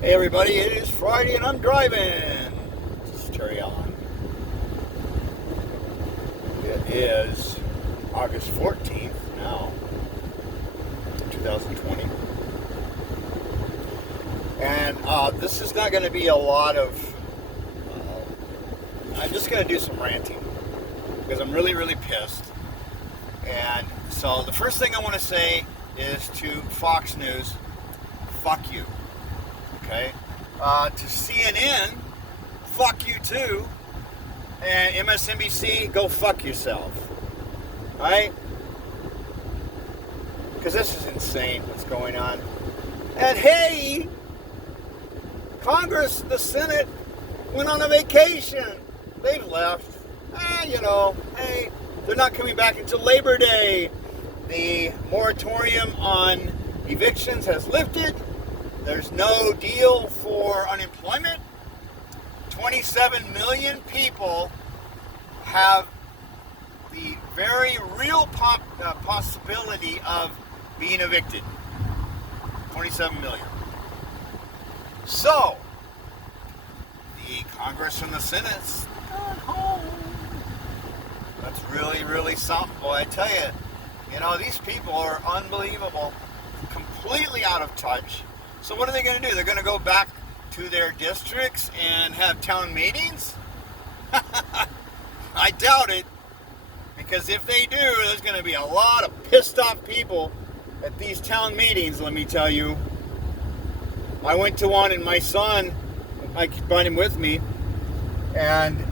Hey everybody, it is Friday and I'm driving. Just carry on. It is August 14th now, 2020. And this is not going to be a lot of... I'm just going to do some ranting because I'm really, really pissed. And so the first thing I want to say is to Fox News, fuck you. Okay? To CNN, fuck you too. And MSNBC, go fuck yourself. Alright? Because this is insane what's going on. And hey, Congress, the Senate, went on a vacation. They've left. Hey, they're not coming back until Labor Day. The moratorium on evictions has lifted. There's no deal for unemployment. 27 million people have the very real possibility of being evicted. 27 million. So, the Congress and the Senate's gone home. That's really, really something. Boy, I tell you, these people are unbelievable. Completely out of touch. So what are they going to do? They're going to go back to their districts and have town meetings? I doubt it. Because if they do, there's going to be a lot of pissed off people at these town meetings, let me tell you. I went to one and my son, I brought him with me, and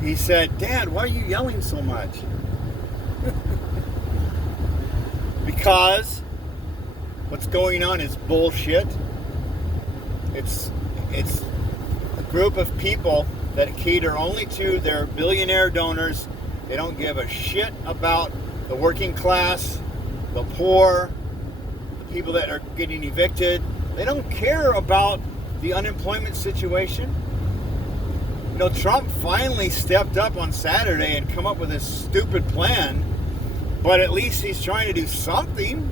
he said, "Dad, why are you yelling so much?" Because what's going on is bullshit. It's a group of people that cater only to their billionaire donors. They don't give a shit about the working class, the poor, the people that are getting evicted. They don't care about the unemployment situation. Trump finally stepped up on Saturday and come up with this stupid plan, but at least he's trying to do something.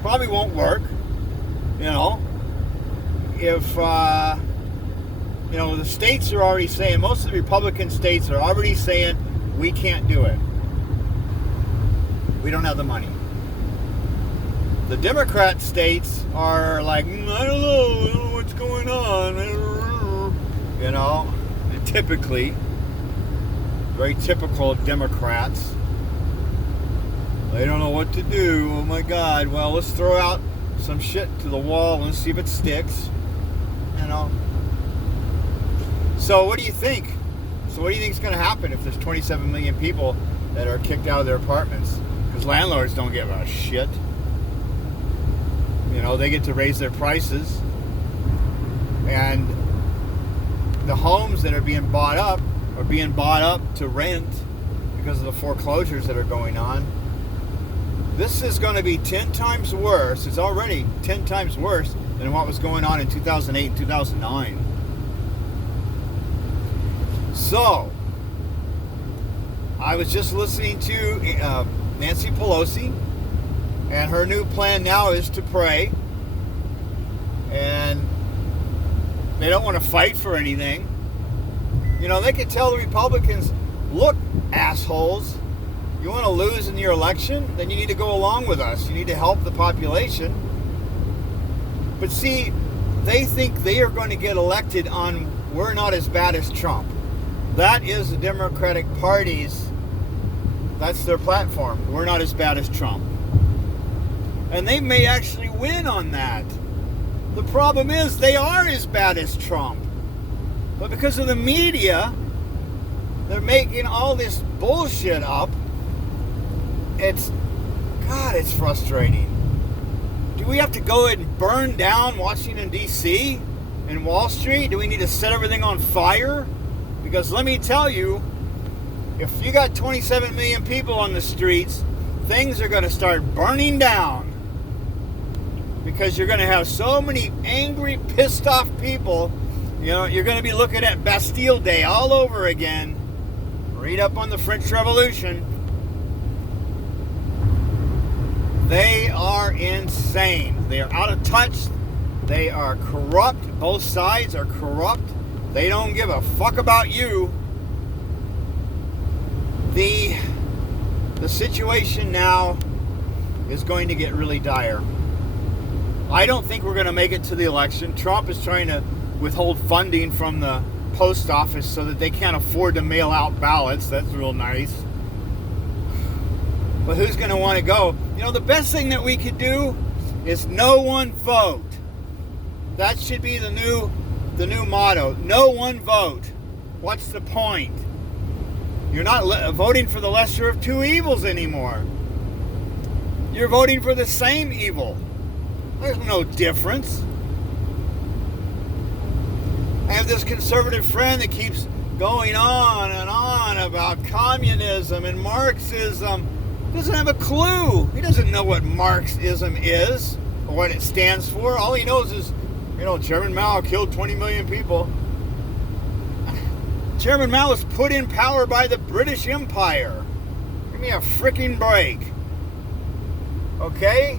Probably won't work, if the states are already saying, most of the Republican states are already saying, we can't do it. We don't have the money. The Democrat states are like, I don't know what's going on. Typically, very typical Democrats. They don't know what to do. Oh my God. Well, let's throw out some shit to the wall and see if it sticks. So what do you think? So what do you think is going to happen if there's 27 million people that are kicked out of their apartments? Because landlords don't give a shit. They get to raise their prices. And the homes that are being bought up to rent because of the foreclosures that are going on. This is going to be 10 times worse. It's already 10 times worse than what was going on in 2008 and 2009. So, I was just listening to Nancy Pelosi, and her new plan now is to pray. And they don't want to fight for anything. They could tell the Republicans, look, assholes, you want to lose in your election? Then you need to go along with us. You need to help the population. But see, they think they are going to get elected on, we're not as bad as Trump. That is the Democratic Party's, that's their platform. We're not as bad as Trump. And they may actually win on that. The problem is they are as bad as Trump. But because of the media, they're making all this bullshit up. It's frustrating. Do we have to go and burn down Washington, D.C. and Wall Street? Do we need to set everything on fire? Because let me tell you, if you got 27 million people on the streets, things are going to start burning down. Because you're going to have so many angry, pissed off people. You're going to be looking at Bastille Day all over again. Read up on the French Revolution. They are insane. They are out of touch. They are corrupt. Both sides are corrupt. They don't give a fuck about you. The situation now is going to get really dire. I don't think we're going to make it to the election. Trump is trying to withhold funding from the post office so that they can't afford to mail out ballots. That's real nice. But who's going to want to go? You know, the best thing that we could do is no one vote. That should be the new motto. No one vote. What's the point? You're not voting for the lesser of two evils anymore. You're voting for the same evil. There's no difference. I have this conservative friend that keeps going on and on about communism and Marxism. He doesn't have a clue. He doesn't know what Marxism is or what it stands for. All he knows is, Chairman Mao killed 20 million people. Chairman Mao was put in power by the British Empire. Give me a freaking break. Okay?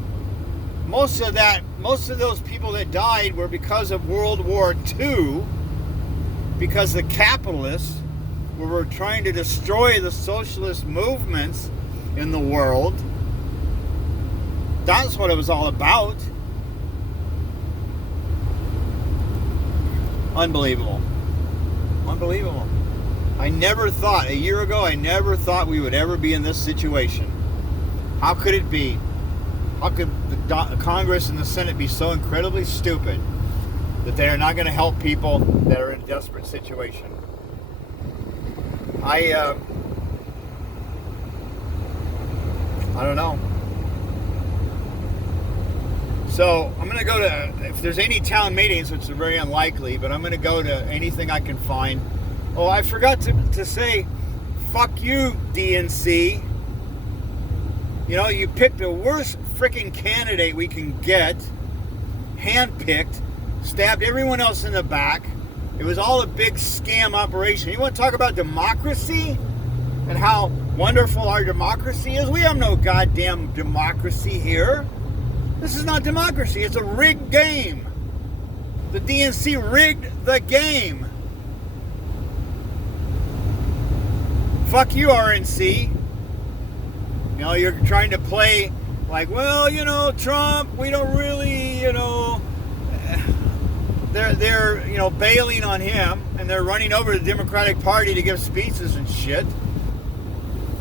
Most of those people that died were because of World War II, because the capitalists were trying to destroy the socialist movements in the world. That's what it was all about. Unbelievable. Unbelievable. A year ago, I never thought we would ever be in this situation. How could it be? How could the Congress and the Senate be so incredibly stupid that they are not going to help people that are in a desperate situation? I don't know. So I'm going to go to, if there's any town meetings, which are very unlikely, but I'm going to go to anything I can find. Oh, I forgot to say, fuck you, DNC. You picked the worst freaking candidate we can get, handpicked, stabbed everyone else in the back. It was all a big scam operation. You want to talk about democracy and how wonderful our democracy is? We have no goddamn democracy here. This is not democracy. It's a rigged game. The DNC rigged the game. Fuck you, RNC. You're trying to play like, Trump, we don't really, they're bailing on him, and they're running over the Democratic Party to give speeches and shit.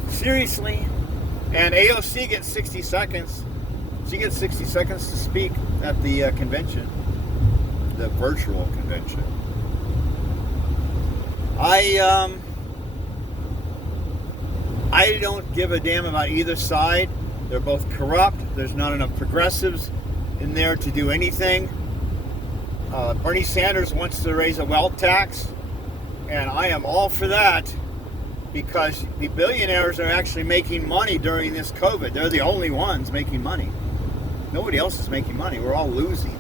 Seriously. And AOC gets 60 seconds. She gets 60 seconds to speak at the convention, the virtual convention. I don't give a damn about either side. They're both corrupt. There's not enough progressives in there to do anything. Bernie Sanders wants to raise a wealth tax, and I am all for that because the billionaires are actually making money during this COVID. They're the only ones making money. Nobody else is making money. We're all losing.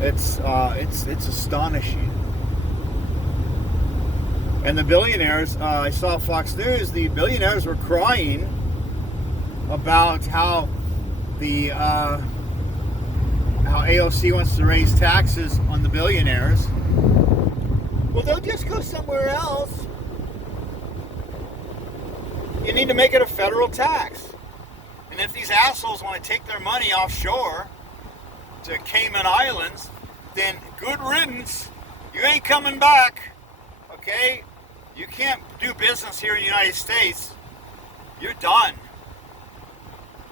It's astonishing. And the billionaires, I saw Fox News, the billionaires were crying about how how AOC wants to raise taxes on the billionaires. Well, they'll just go somewhere else. You need to make it a federal tax. And if these assholes want to take their money offshore to Cayman Islands, then good riddance. You ain't coming back. Okay? You can't do business here in the United States. You're done.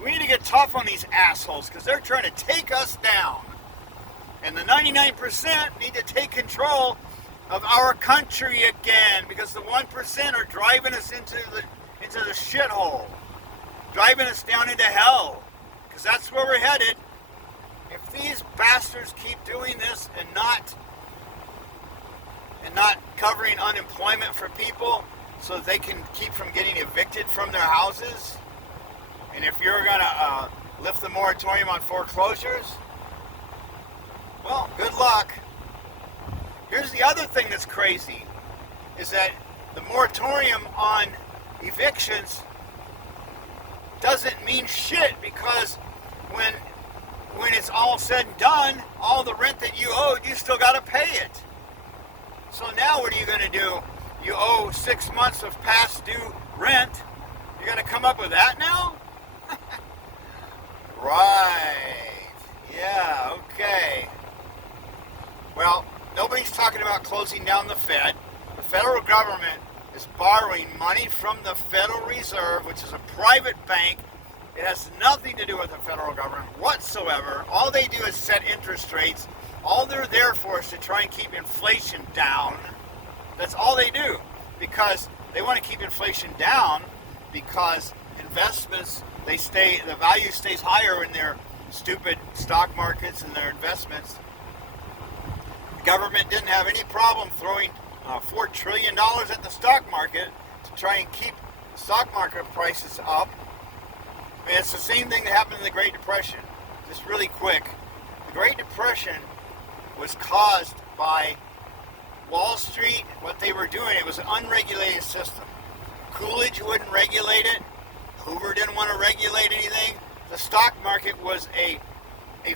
We need to get tough on these assholes because they're trying to take us down. And the 99% need to take control of our country again because the 1% are driving us into the shithole. Driving us down into hell. Because that's where we're headed. If these bastards keep doing this and not covering unemployment for people so that they can keep from getting evicted from their houses, and if you're going to lift the moratorium on foreclosures, well, good luck. Here's the other thing that's crazy, is that the moratorium on evictions doesn't mean shit because when when it's all said and done, all the rent that you owed, you still got to pay it. So now what are you going to do? You owe 6 months of past due rent. You're going to come up with that now? Right. Yeah, okay. Well, nobody's talking about closing down the Fed. The federal government is borrowing money from the Federal Reserve, which is a private bank. It has nothing to do with the federal government whatsoever. All they do is set interest rates. All they're there for is to try and keep inflation down. That's all they do, because they want to keep inflation down, because investments, the value stays higher in their stupid stock markets and their investments. The government didn't have any problem throwing $4 trillion at the stock market to try and keep stock market prices up. I mean, it's the same thing that happened in the Great Depression. Just really quick. The Great Depression was caused by Wall Street. What they were doing, it was an unregulated system. Coolidge wouldn't regulate it. Hoover didn't want to regulate anything. The stock market was a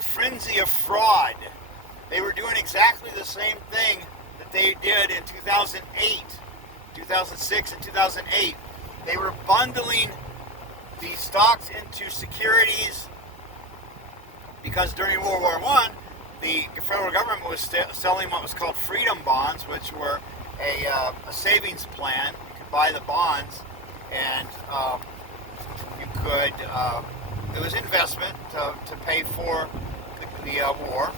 frenzy of fraud. They were doing exactly the same thing that they did in 2008, 2006, and 2008. They were bundling the stocks into securities, because during World War I, the federal government was selling what was called freedom bonds, which were a savings plan. You could buy the bonds, and you could, it was investment to pay for the war.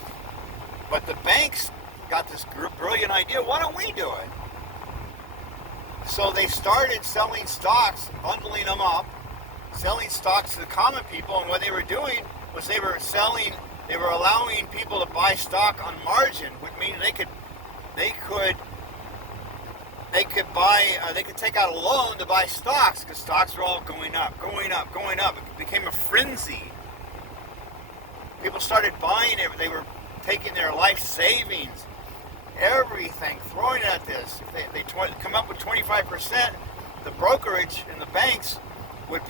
But the banks got this brilliant idea, why don't we do it? So they started selling stocks, bundling them up, selling stocks to the common people, and what they were doing was they were allowing people to buy stock on margin, which means they could take out a loan to buy stocks, because stocks were all going up, going up, going up. It became a frenzy. People started buying it. They were taking their life savings, everything, throwing it at this. If they come up with 25%, the brokerage and the banks would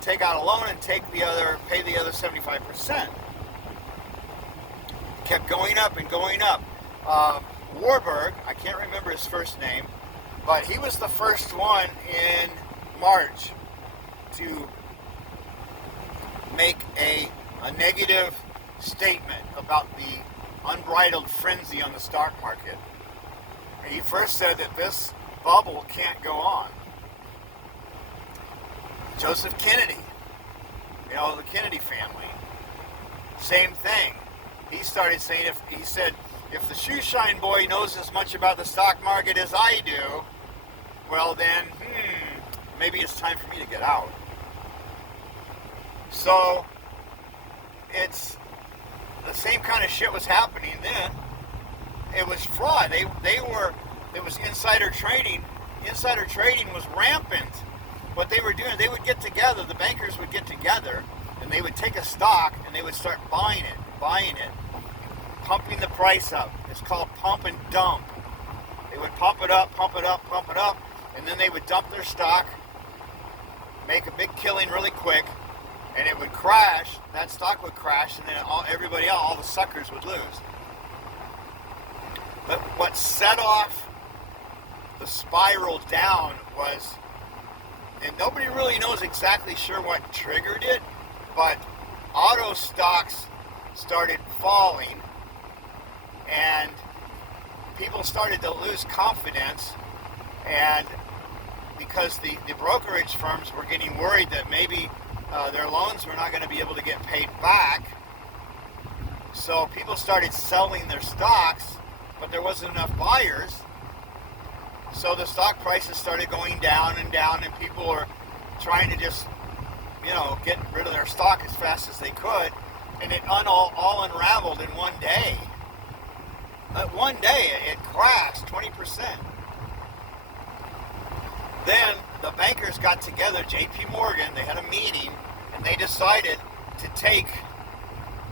take out a loan and pay the other 75%. Kept going up and going up. Warburg, I can't remember his first name, but he was the first one in March to make a negative statement about the unbridled frenzy on the stock market. And he first said that this bubble can't go on. Joseph Kennedy, the Kennedy family, same thing. He started saying, if the Shoeshine boy knows as much about the stock market as I do, well then, maybe it's time for me to get out. So, it's the same kind of shit was happening then. It was fraud. It was insider trading. Insider trading was rampant. What they were doing, they would get together, the bankers would get together, and they would take a stock and they would start buying it, pumping the price up. It's called pump and dump. They would pump it up, and then they would dump their stock, make a big killing really quick, and it would crash. That stock would crash, and then everybody else, all the suckers would lose. But what set off the spiral down was, and nobody really knows exactly sure what triggered it, but auto stocks started falling, and people started to lose confidence, and because the brokerage firms were getting worried that maybe their loans were not going to be able to get paid back, so people started selling their stocks, but there wasn't enough buyers. So the stock prices started going down and down, and people were trying to just, get rid of their stock as fast as they could, and it all unraveled in one day. One day, it crashed 20%. Then the bankers got together, J.P. Morgan, they had a meeting, and they decided to take,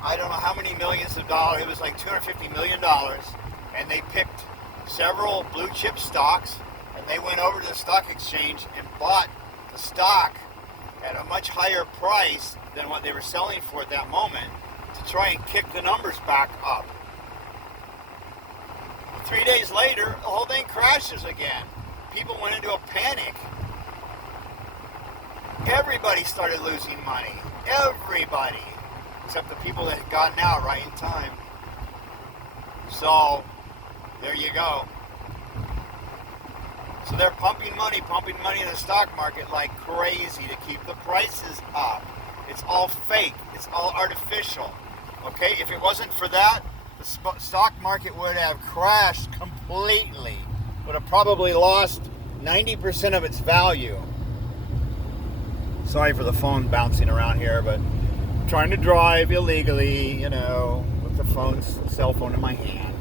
I don't know how many millions of dollars, it was like $250 million, and they picked several blue chip stocks, and they went over to the stock exchange and bought the stock at a much higher price than what they were selling for at that moment, to try and kick the numbers back up. 3 days later, the whole thing crashes again. People went into a panic. Everybody started losing money. Everybody. Except the people that had gotten out right in time. So, there you go. So they're pumping money in the stock market like crazy to keep the prices up. It's all fake. It's all artificial. Okay? If it wasn't for that, the stock market would have crashed completely. Would have probably lost 90% of its value. Sorry for the phone bouncing around here, but I'm trying to drive illegally, with the cell phone in my hand.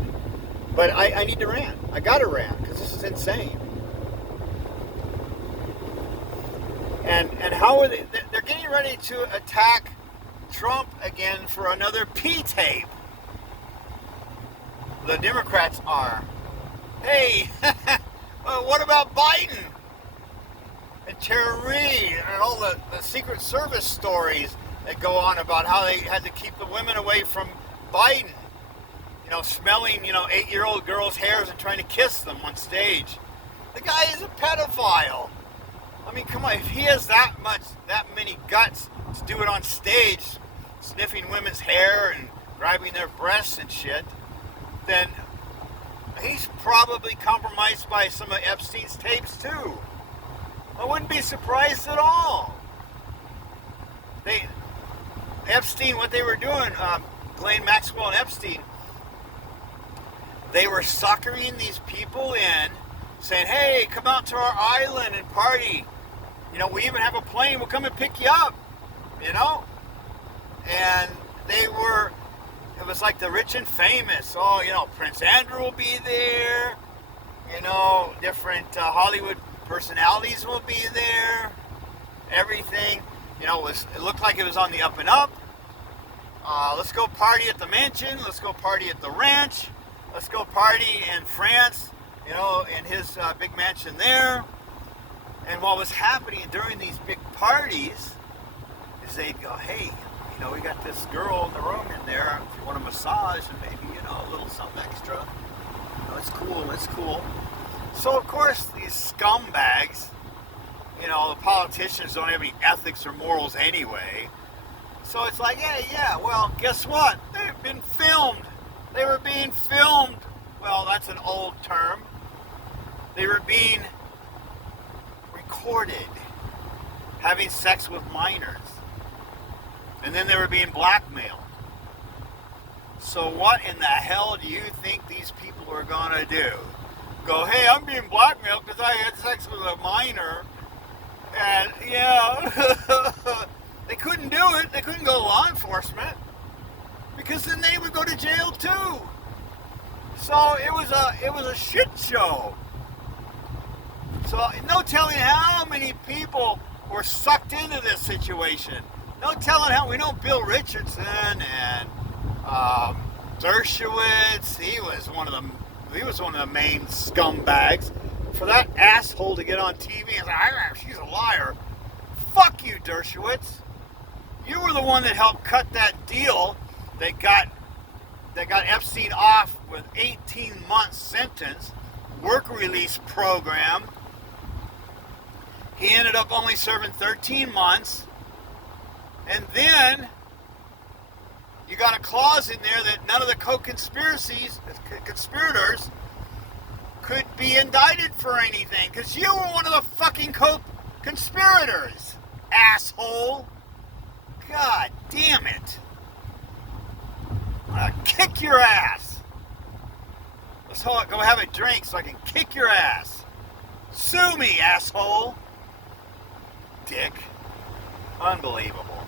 But I need to rant. I gotta rant, because this is insane. And how are they? They're getting ready to attack Trump again for another P-tape. The Democrats are. Hey, what about Biden? And Tara Reid and all the Secret Service stories that go on about how they had to keep the women away from Biden. Smelling, 8-year-old girls' hairs and trying to kiss them on stage. The guy is a pedophile. I mean, come on, if he has that many guts to do it on stage, sniffing women's hair and grabbing their breasts and shit, then he's probably compromised by some of Epstein's tapes too. I wouldn't be surprised at all. Epstein, what they were doing, Ghislaine Maxwell and Epstein, they were suckering these people in, saying, hey, come out to our island and party. We even have a plane, we'll come and pick you up, And it was like the rich and famous. Oh, Prince Andrew will be there. Different Hollywood personalities will be there. Everything, it looked like it was on the up and up. Let's go party at the mansion. Let's go party at the ranch. Let's go party in France, in his big mansion there. And what was happening during these big parties is they'd go, hey, we got this girl in the room in there. If you want a massage and maybe, a little something extra. It's cool. So, of course, these scumbags, the politicians don't have any ethics or morals anyway. So it's like, yeah, well, guess what? They've been filmed. They were being filmed. Well, that's an old term. They were being recorded having sex with minors. And then they were being blackmailed. So what in the hell do you think these people are going to do? Go, hey, I'm being blackmailed because I had sex with a minor. And, they couldn't do it. They couldn't go to law enforcement. Because then they would go to jail too. So it was a shit show. So no telling how many people were sucked into this situation. No telling how. We know Bill Richardson and Dershowitz. He was one of the main scumbags. For that asshole to get on TV and say, she's a liar. Fuck you, Dershowitz. You were the one that helped cut that deal that got Epstein off with 18-month sentence, work release program. He ended up only serving 13 months. And then you got a clause in there that none of the conspirators could be indicted for anything because you were one of the fucking conspirators, asshole. God damn it. I'm gonna kick your ass. Let's go have a drink so I can kick your ass. Sue me, asshole. Dick. Unbelievable.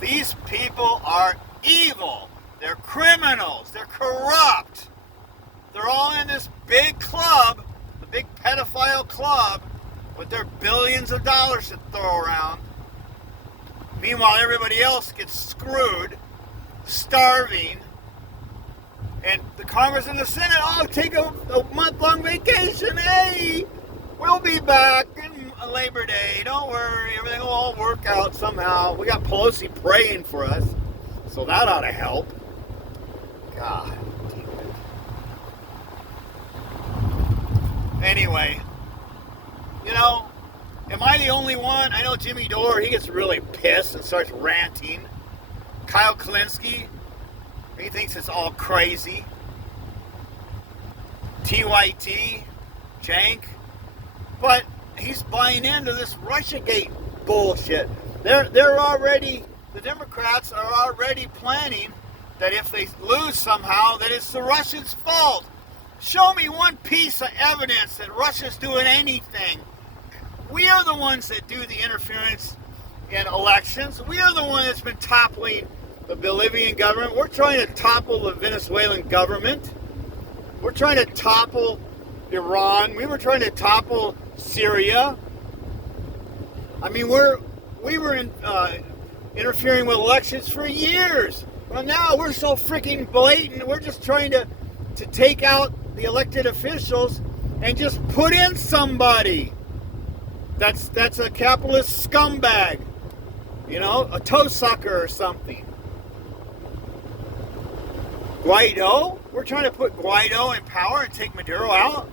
These people are evil. They're criminals. They're corrupt. They're all in this big club, the big pedophile club, with their billions of dollars to throw around. Meanwhile, everybody else gets screwed, starving, and the Congress and the Senate, take a month-long vacation. Hey, we'll be back in Labor Day. Don't worry, everything will all work out somehow. We got Pelosi praying for us. So that ought to help. God damn it. Anyway, am I the only one? I know Jimmy Dore, he gets really pissed and starts ranting. Kyle Kalinske, he thinks it's all crazy. TYT, Jank, but he's buying into this Russiagate bullshit. They're already, the Democrats are already planning that if they lose somehow, that it's the Russians' fault. Show me one piece of evidence that Russia's doing anything. We are the ones that do the interference in elections. We are the one that's been toppling the Bolivian government. We're trying to topple the Venezuelan government. We're trying to topple Iran. We were trying to topple Syria. I mean, we were interfering with elections for years. Well, now we're so freaking blatant. We're just trying to take out the elected officials and just put in somebody that's a capitalist scumbag, a toe sucker or something. Guaido? We're trying to put Guaido in power and take Maduro out?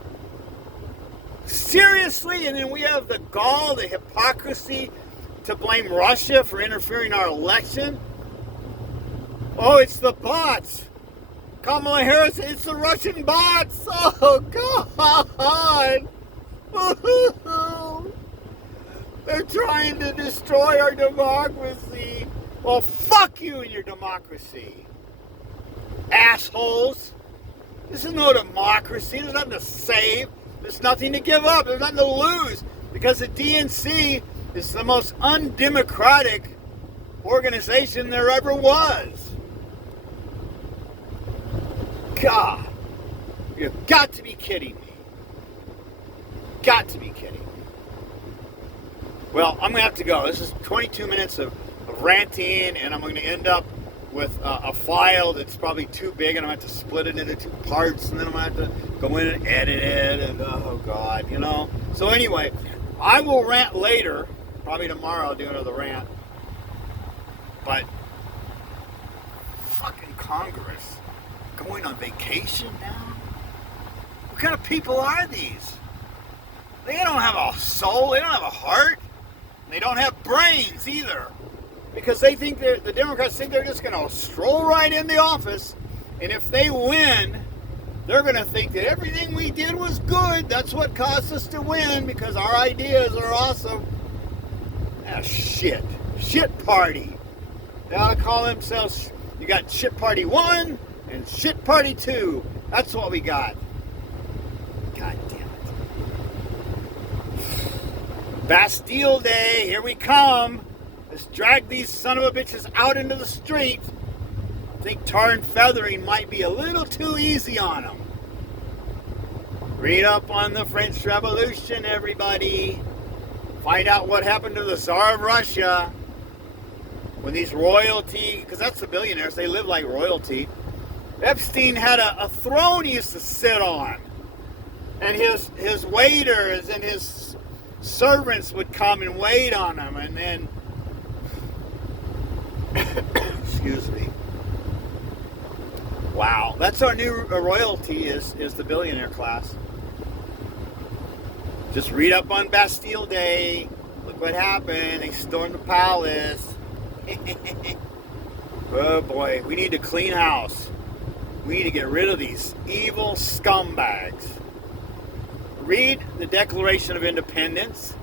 Seriously? And then we have the gall, the hypocrisy to blame Russia for interfering in our election? Oh, it's the bots. Kamala Harris, it's the Russian bots. Oh, God. They're trying to destroy our democracy. Well, fuck you and your democracy. Assholes. This is no democracy. There's nothing to save. There's nothing to give up. There's nothing to lose. Because the DNC is the most undemocratic organization there ever was. God. You've got to be kidding me. Got to be kidding me. Well, I'm going to have to go. This is 22 minutes of ranting, and I'm going to end up with a file that's probably too big, and I'm going to have to split it into 2 parts, and then I'm going to have to go in and edit it, and oh, God, So anyway, I will rant later. Probably tomorrow I'll do another rant. But fucking Congress going on vacation now? What kind of people are these? They don't have a soul. They don't have a heart. They don't have brains either. Because they think the Democrats think they're just going to stroll right in the office, and if they win, they're going to think that everything we did was good. That's what caused us to win, because our ideas are awesome. Ah, shit. Shit party. They ought to call themselves, you got shit party 1 and shit party 2. That's what we got. God damn it. Bastille Day, here we come. Let's drag these son of a bitches out into the street. I think tar and feathering might be a little too easy on them. Read up on the French Revolution, everybody. Find out what happened to the Tsar of Russia. When these royalty, because that's the billionaires, they live like royalty. Epstein had a throne he used to sit on. And his waiters and his servants would come and wait on him, and then excuse me. Wow, that's our new royalty is the billionaire class. Just read up on Bastille Day. Look what happened. They stormed the palace. Oh boy, we need to clean house. We need to get rid of these evil scumbags. Read the Declaration of Independence.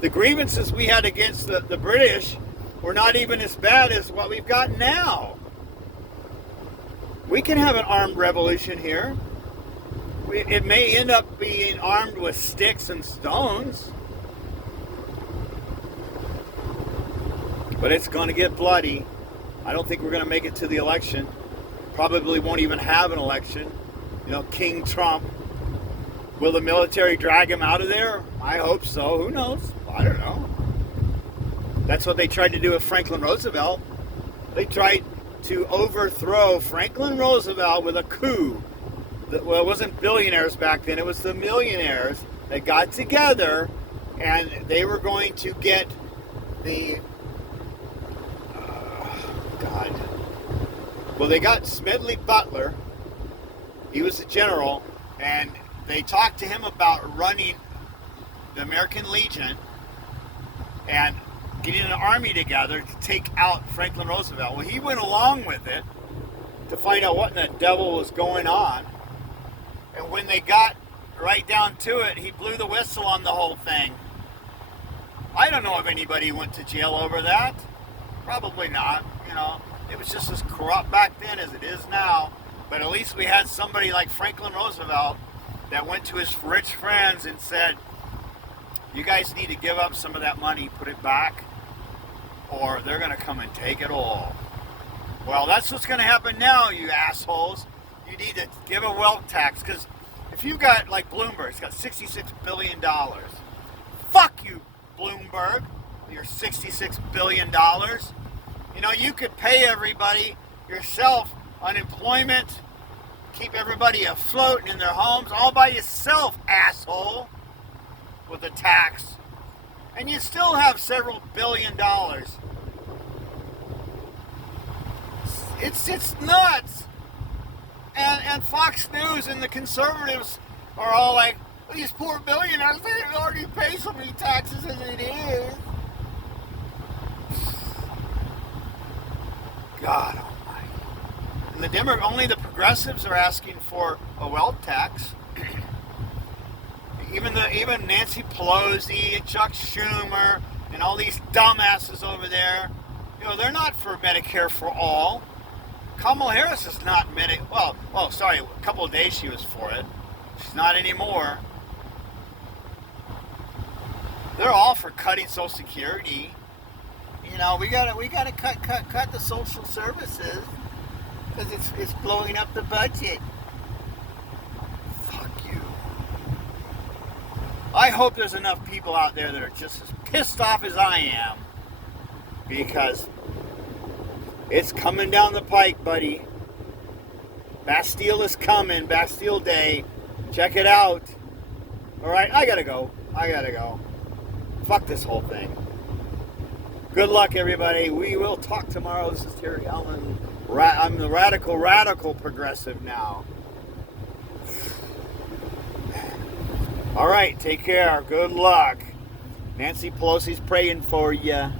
The grievances we had against the British were not even as bad as what we've got now. We can have an armed revolution here. It may end up being armed with sticks and stones, but it's going to get bloody. I don't think we're going to make it to the election. Probably won't even have an election. King Trump. Will the military drag him out of there? I hope so. Who knows? I don't know. That's what they tried to do with Franklin Roosevelt. They tried to overthrow Franklin Roosevelt with a coup. Well, it wasn't billionaires back then. It was the millionaires that got together, and they were going to get the... God, Well, they got Smedley Butler. He was a general, and they talked to him about running the American Legion and getting an army together to take out Franklin Roosevelt. Well, he went along with it to find out what in the devil was going on. And when they got right down to it, he blew the whistle on the whole thing. I don't know if anybody went to jail over that. Probably not. You know, it was just as corrupt back then as it is now. But at least we had somebody like Franklin Roosevelt that went to his rich friends and said, you guys need to give up some of that money, put it back, or they're going to come and take it all. Well, that's what's going to happen now, you assholes. You need to give a wealth tax, because if you got, like Bloomberg's got $66 billion. Fuck you, Bloomberg, your $66 billion. You know, you could pay everybody yourself unemployment, keep everybody afloat in their homes all by yourself, asshole, with a tax. And you still have several $billion. It's nuts. And Fox News and the conservatives are all like, well, these poor billionaires, they already pay so many taxes as it is. God almighty. And only the progressives are asking for a wealth tax. Even Nancy Pelosi and Chuck Schumer and all these dumbasses over there, you know, they're not for Medicare for all. Kamala Harris is not sorry, a couple of days she was for it. She's not anymore. They're all for cutting Social Security. You know, we gotta cut the social services because it's blowing up the budget. Fuck you. I hope there's enough people out there that are just as pissed off as I am, because it's coming down the pike, buddy. Bastille is coming. Bastille Day. Check it out. Alright, I gotta go. Fuck this whole thing. Good luck, everybody. We will talk tomorrow. This is Terry Allen. I'm the radical progressive now. Alright, take care. Good luck. Nancy Pelosi's praying for you.